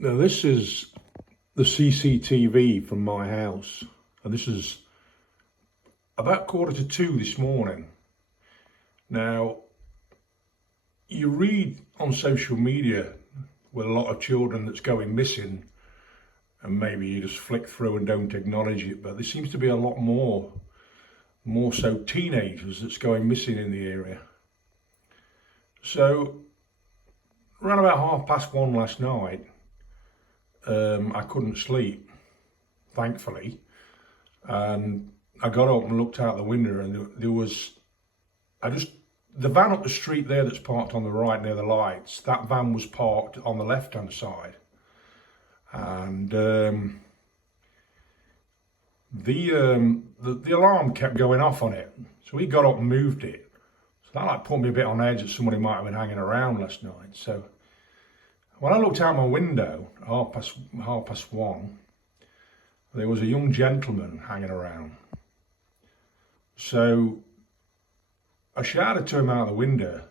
Now this is the CCTV from my house, and this is about 1:45 this morning. Now, you read on social media with a lot of children that's going missing, and maybe you just flick through and don't acknowledge it, but there seems to be a lot more so teenagers that's going missing in the area. So, around about 1:30 last night, I couldn't sleep, thankfully, and I got up and looked out the window, and there was, the van up the street there that's parked on the right near the lights, that van was parked on the left-hand side, and the alarm kept going off on it, so he got up and moved it. So that put me a bit on edge that somebody might have been hanging around last night. So when I looked out my window, half past one, there was a young gentleman hanging around. So I shouted to him out the window,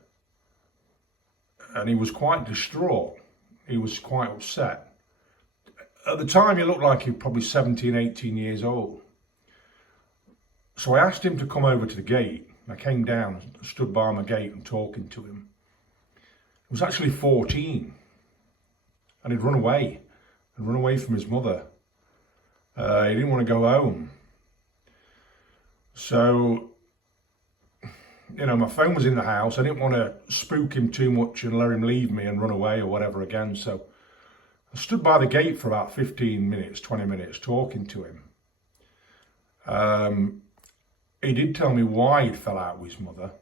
and he was quite distraught. He was quite upset. At the time, he looked like he was probably 17, 18 years old. So I asked him to come over to the gate. I came down, stood by my gate and talking to him. He was actually 14. And he'd run away from his mother. He didn't want to go home. So, my phone was in the house. I didn't want to spook him too much and let him leave me and run away or whatever again. So I stood by the gate for about 15 minutes, 20 minutes, talking to him. He did tell me why he fell out with his mother,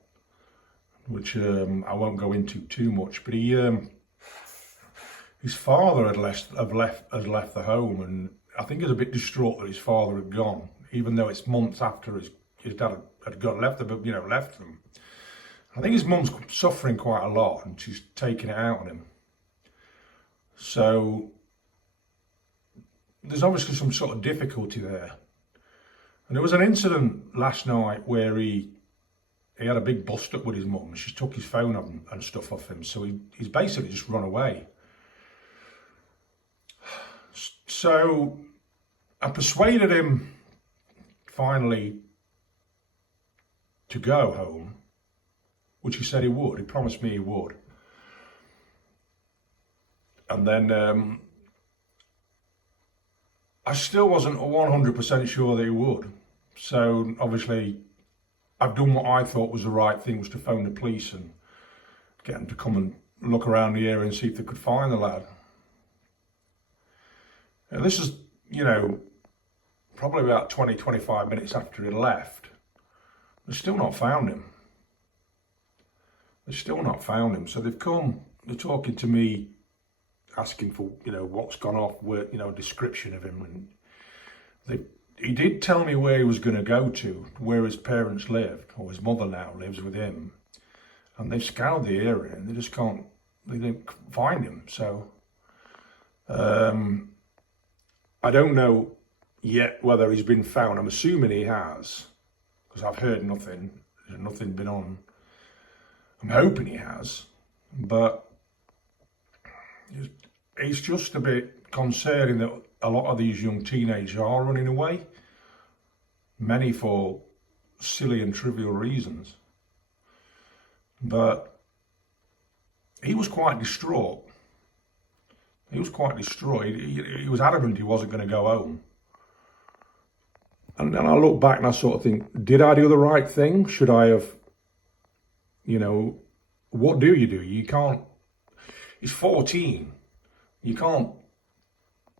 which I won't go into too much, but his father had left the home, and I think he was a bit distraught that his father had gone, even though it's months after his dad had left them. I think his mum's suffering quite a lot, and she's taking it out on him. So there's obviously some sort of difficulty there. And there was an incident last night where he had a big bust up with his mum. She took his phone and stuff off him, so he's basically just run away. So I persuaded him finally to go home, which he said he would. He promised me he would. And then I still wasn't 100% sure that he would. So obviously I've done what I thought was the right thing, was to phone the police and get them to come and look around the area and see if they could find the lad. And this is, probably about 20, 25 minutes after he left. They've still not found him. So they've come, they're talking to me, asking for, what's gone off, where, a description of him. And he did tell me where he was going to go to, where his parents lived, or his mother now lives with him. And they've scoured the area and they didn't find him. So, I don't know yet whether he's been found. I'm assuming he has, because I've heard nothing. There's nothing been on. I'm hoping he has, but it's just a bit concerning that a lot of these young teenagers are running away, many for silly and trivial reasons. But he was quite distraught. He was He was adamant he wasn't going to go home. And then I look back and I sort of think, did I do the right thing? Should I have, what do? You can't, he's 14. You can't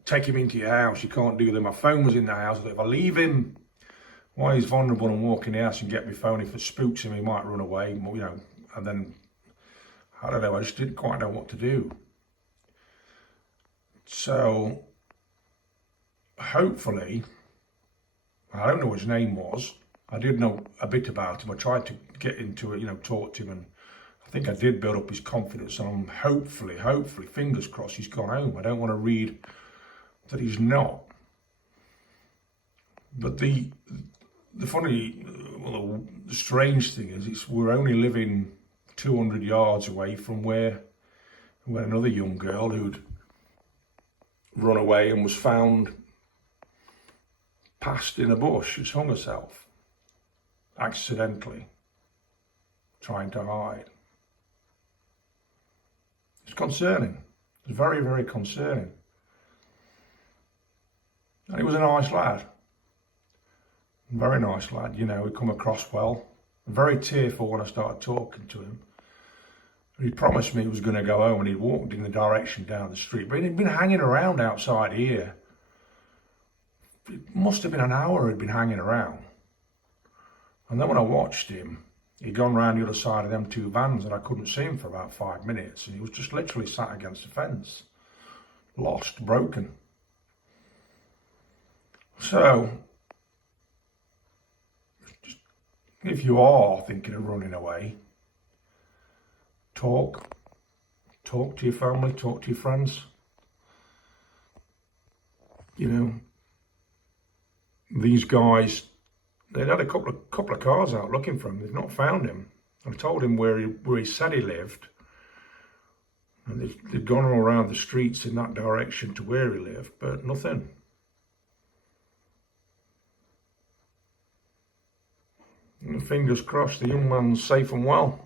take him into your house. You can't do that. My phone was in the house. If I leave him while he's vulnerable and walk in the house and get my phone, if it spooks him, he might run away, and then, I don't know, I just didn't quite know what to do. So, hopefully, I don't know what his name was. I did know a bit about him. I tried to get into it, talk to him, and I think I did build up his confidence. And I'm hopefully, fingers crossed, he's gone home. I don't want to read that he's not. But the strange thing is, we're only living 200 yards away from where another young girl who'd run away and was found passed in a bush. She's hung herself accidentally, trying to hide. It's concerning. It's very, very concerning. And he was a nice lad. Very nice lad, you know, he'd come across well. Very tearful when I started talking to him. He promised me he was going to go home and he'd walked in the direction down the street. But he'd been hanging around outside here. It must have been an hour he'd been hanging around. And then when I watched him, he'd gone round the other side of them two vans and I couldn't see him for about 5 minutes. And he was just literally sat against the fence. Lost, broken. So, if you are thinking of running away, talk to your family, talk to your friends. You know, these guys, they'd had a couple of cars out looking for him. They've not found him. I told him where he said he lived, and they'd gone all around the streets in that direction to where he lived, but nothing. And fingers crossed the young man's safe and well.